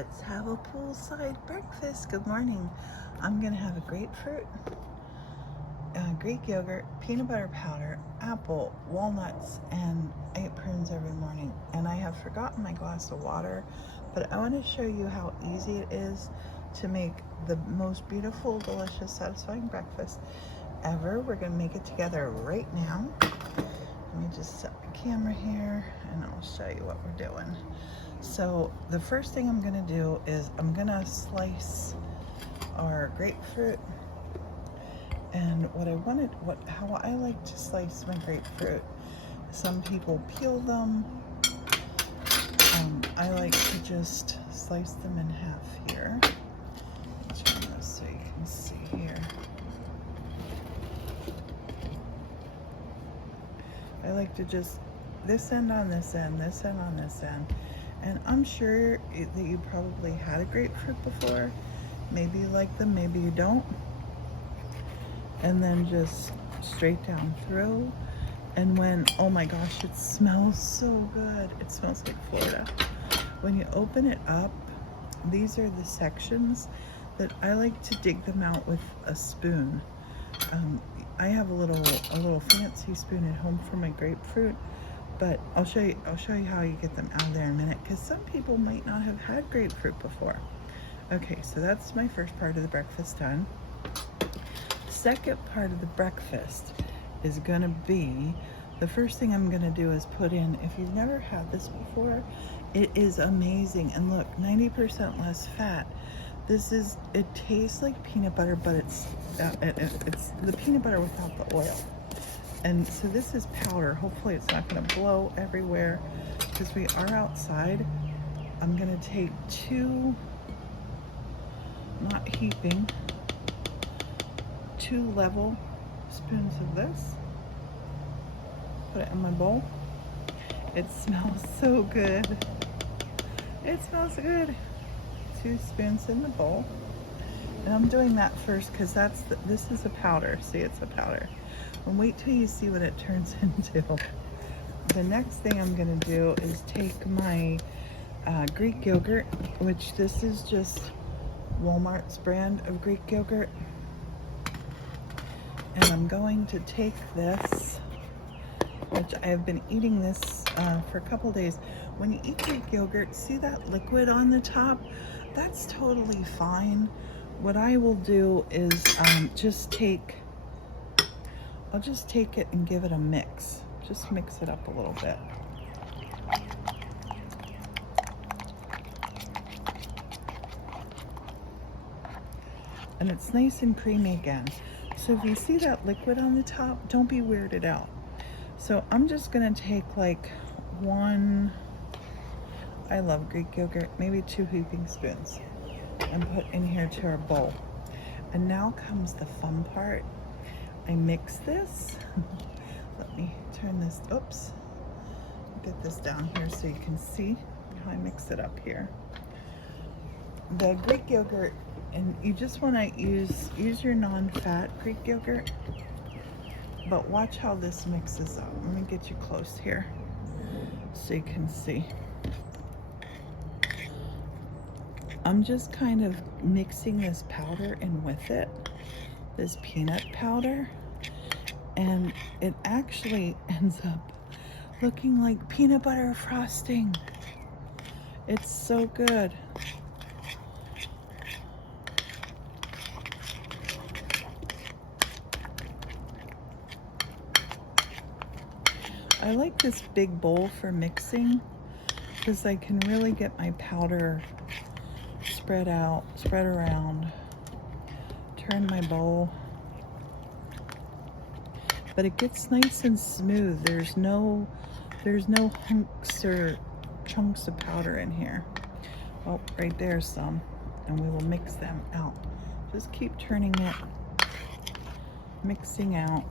Let's have a poolside breakfast. Good morning. I'm gonna have a grapefruit, Greek yogurt, peanut butter powder, apple, walnuts, and I eat prunes every morning. And I have forgotten my glass of water, but I want to show you how easy it is to make the most beautiful, delicious, satisfying breakfast ever. We're gonna make it together right now. Let me just set the camera here and I'll show you what we're doing. So the first thing I'm gonna do is I'm gonna slice our grapefruit. And how I like to slice my grapefruit, some people peel them. I like to just slice them in half here. Turn this so you can see here. I like to just this end on this end, this end on this end. And I'm sure that you probably had a grapefruit before. Maybe you like them, maybe you don't. And then just straight down through. And when, oh my gosh, it smells so good. It smells like Florida. When you open it up, these are the sections that I like to dig them out with a spoon. I have a little fancy spoon at home for my grapefruit. But I'll show you how you get them out of there in a minute, because some people might not have had grapefruit before. Okay, so that's my first part of the breakfast done. Second part of the breakfast is gonna be, the first thing I'm gonna do is put in, if you've never had this before, it is amazing. And look, 90% less fat. It tastes like peanut butter, but it's the peanut butter without the oil. And so this is powder. Hopefully it's not going to blow everywhere because we are outside. I'm going to take 2, not heaping, 2 level spoons of this. Put it in my bowl. It smells so good. It smells good. 2 spoons in the bowl. And I'm doing that first because this is a powder. See, it's a powder. And wait till you see what it turns into. The next thing I'm gonna do is take my Greek yogurt, which this is just Walmart's brand of Greek yogurt. And I'm going to take this, which I have been eating this for a couple days. When you eat Greek yogurt, see that liquid on the top? That's totally fine. What I will do is I'll just take it and give it a mix. Just mix it up a little bit. And it's nice and creamy again. So if you see that liquid on the top, don't be weirded out. So I'm just gonna take like 1, I love Greek yogurt, maybe 2 heaping spoons, and put in here to our bowl. And now comes the fun part. I mix this. Let me turn this, oops. Get this down here so you can see how I mix it up here. The Greek yogurt, and you just want to use your non-fat Greek yogurt, but watch how this mixes up. Let me get you close here so you can see. I'm just kind of mixing this powder in with it, this peanut powder, and it actually ends up looking like peanut butter frosting. It's so good. I like this big bowl for mixing because I can really get my powder spread around, turn my bowl. But it gets nice and smooth. There's no hunks or chunks of powder in here. Oh, right there's some. And we will mix them out. Just keep turning it, mixing out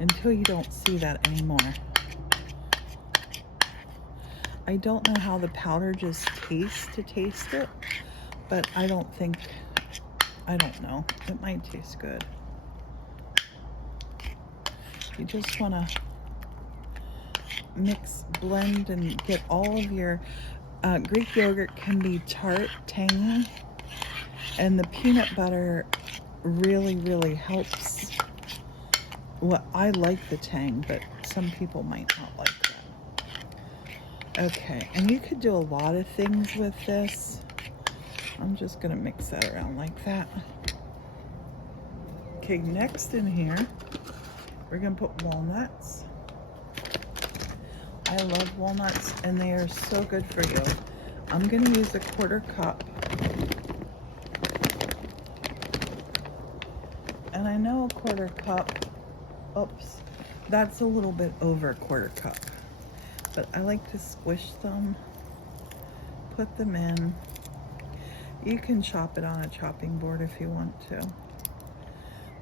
until you don't see that anymore. I don't know how the powder just tastes to taste it, but I don't know. It might taste good. You just want to mix, blend, and get all of your Greek yogurt can be tart, tangy, and the peanut butter really, really helps. Well, I like the tang, but some people might not like that. Okay, and you could do a lot of things with this. I'm just gonna mix that around like that. Okay, next in here, we're gonna put walnuts. I love walnuts and they are so good for you. I'm gonna use a 1/4 cup. And I know a 1/4 cup, oops, that's a little bit over a 1/4 cup. But I like to squish them, put them in. You can chop it on a chopping board if you want to.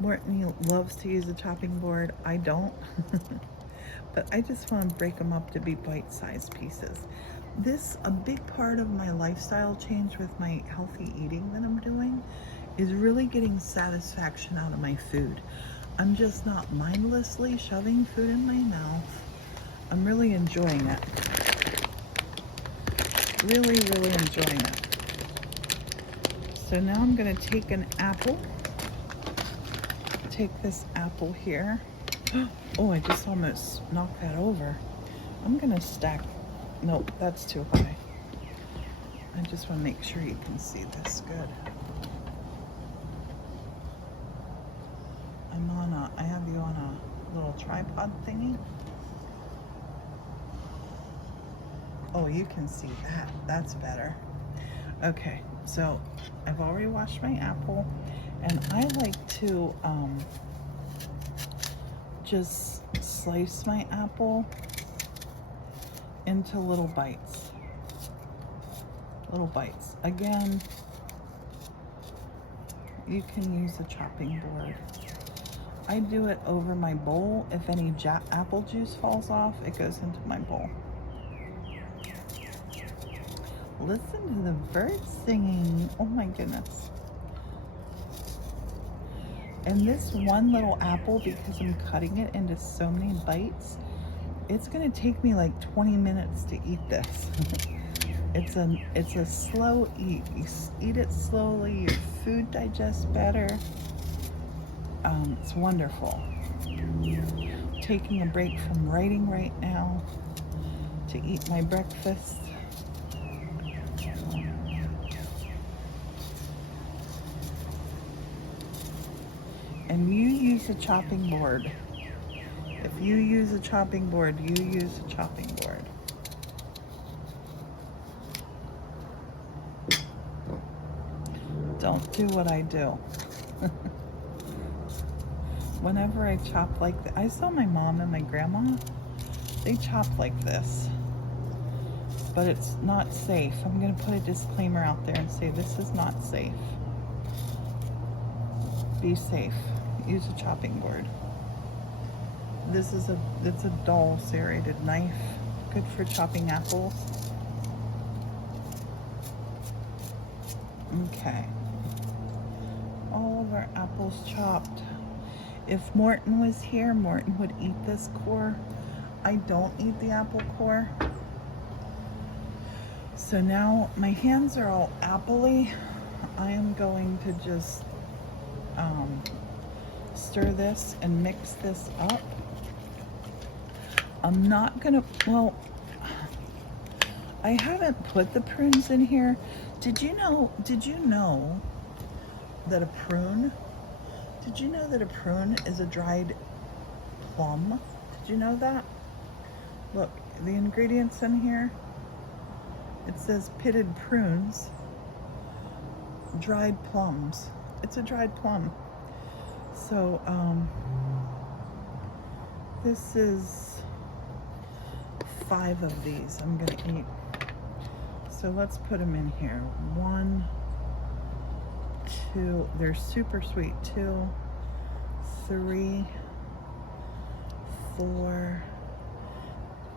Morton loves to use a chopping board. I don't. But I just want to break them up to be bite-sized pieces. This, a big part of my lifestyle change with my healthy eating that I'm doing is really getting satisfaction out of my food. I'm just not mindlessly shoving food in my mouth. I'm really enjoying it. Really, really enjoying it. So now I'm going to take an apple. Take this apple here. Oh, I just almost knocked that over. I'm going to stack. Nope, that's too high. I just want to make sure you can see this good. I have you on a little tripod thingy. Oh, you can see that. That's better. Okay, so I've already washed my apple, and I like to just slice my apple into little bites. Little bites. Again, you can use a chopping board. I do it over my bowl. If any apple juice falls off, it goes into my bowl. Listen to the birds singing. Oh my goodness. And this one little apple, because I'm cutting it into so many bites, it's gonna take me like 20 minutes to eat this. It's a slow eat. You eat it slowly, your food digests better. It's wonderful. Taking a break from writing right now to eat my breakfast. And you use a chopping board. If you use a chopping board, you use a chopping board. Don't do what I do. Whenever I chop like that, I saw my mom and my grandma, they chop like this. But it's not safe. I'm going to put a disclaimer out there and say this is not safe. Be safe. Use a chopping board. It's a dull serrated knife, good for chopping apples. Okay. All of our apples chopped. If Morton was here, Morton would eat this core. I don't eat the apple core. So now my hands are all appley. I am going to just stir this and mix this up. I'm not gonna, well, I haven't put the prunes in here. Did you know that a prune is a dried plum? Did you know that? Look, the ingredients in here, it says pitted prunes, dried plums. It's a dried plum. So, this is 5 of these I'm gonna eat. So let's put them in here. 1, 2, they're super sweet. 2, 3, 4,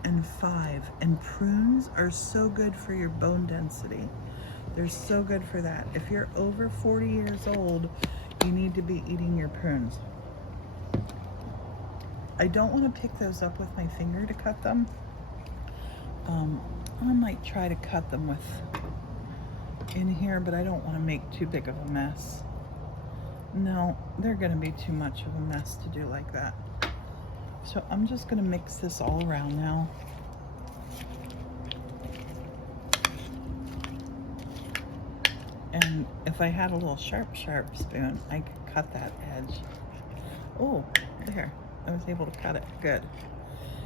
and 5. And prunes are so good for your bone density. They're so good for that. If you're over 40 years old, you need to be eating your prunes. I don't want to pick those up with my finger to cut them. I might try to cut them with in here, but I don't want to make too big of a mess. No, they're going to be too much of a mess to do like that. So I'm just going to mix this all around now. And if I had a little sharp spoon, I could cut that edge. Oh, there. I was able to cut it good.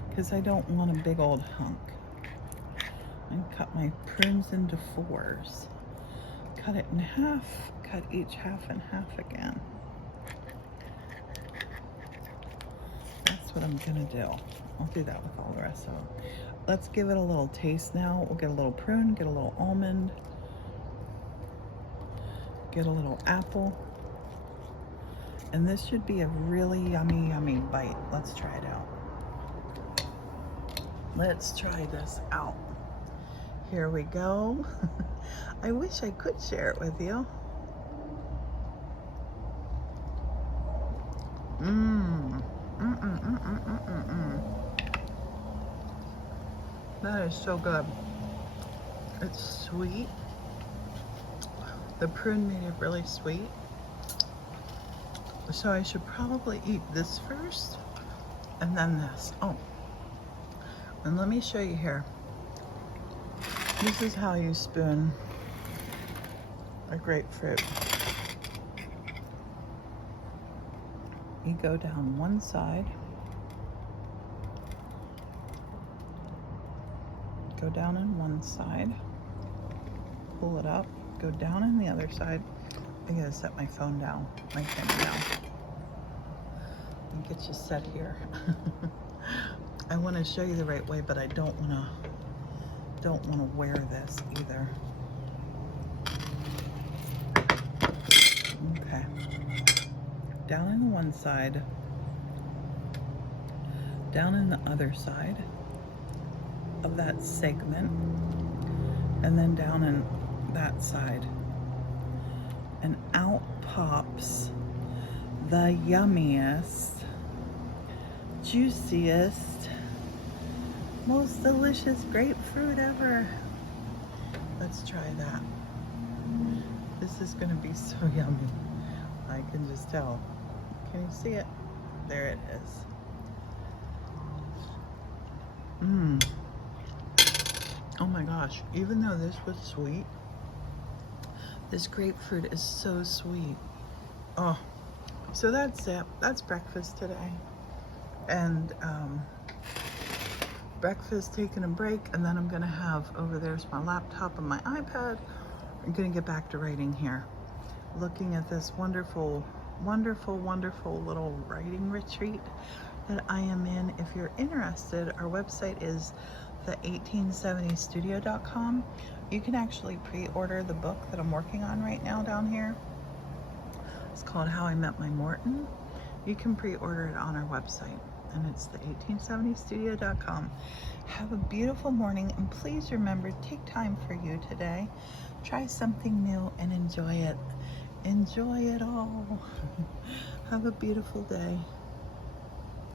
Because I don't want a big old hunk. And cut my prunes into 4s. Cut it in half, cut each half in half again. That's what I'm gonna do. I'll do that with all the rest of them. Let's give it a little taste now. We'll get a little prune, get a little almond, get a little apple. And this should be a really yummy, yummy bite. Let's try it out. Let's try this out. Here we go. I wish I could share it with you. That is so good. It's sweet. The prune made it really sweet. So I should probably eat this first and then this. Oh, and let me show you here. This is how you spoon a grapefruit. You go down one side, go down in one side, pull it up, go down in the other side. I gotta set my phone down, my camera down. And get you set here. I want to show you the right way, but I don't want to wear this either. Okay. Down in one side, down in the other side of that segment, and then down in that side. And out pops the yummiest, juiciest, most delicious grapefruit ever. Let's try that. This is gonna be so yummy. I can just tell. Can you see it? There it is. Oh my gosh, even though this was sweet, this grapefruit is so sweet. Oh, so that's it. That's breakfast today. And breakfast, taking a break, and then I'm gonna have, over there's my laptop and my iPad. I'm gonna get back to writing here. Looking at this wonderful, wonderful, wonderful little writing retreat that I am in. If you're interested, our website is the1870studio.com. You can actually pre-order the book that I'm working on right now down here. It's called How I Met My Morton. You can pre-order it on our website, and it's the1870studio.com. Have a beautiful morning, and please remember, take time for you today. Try something new and enjoy it. Enjoy it all. Have a beautiful day.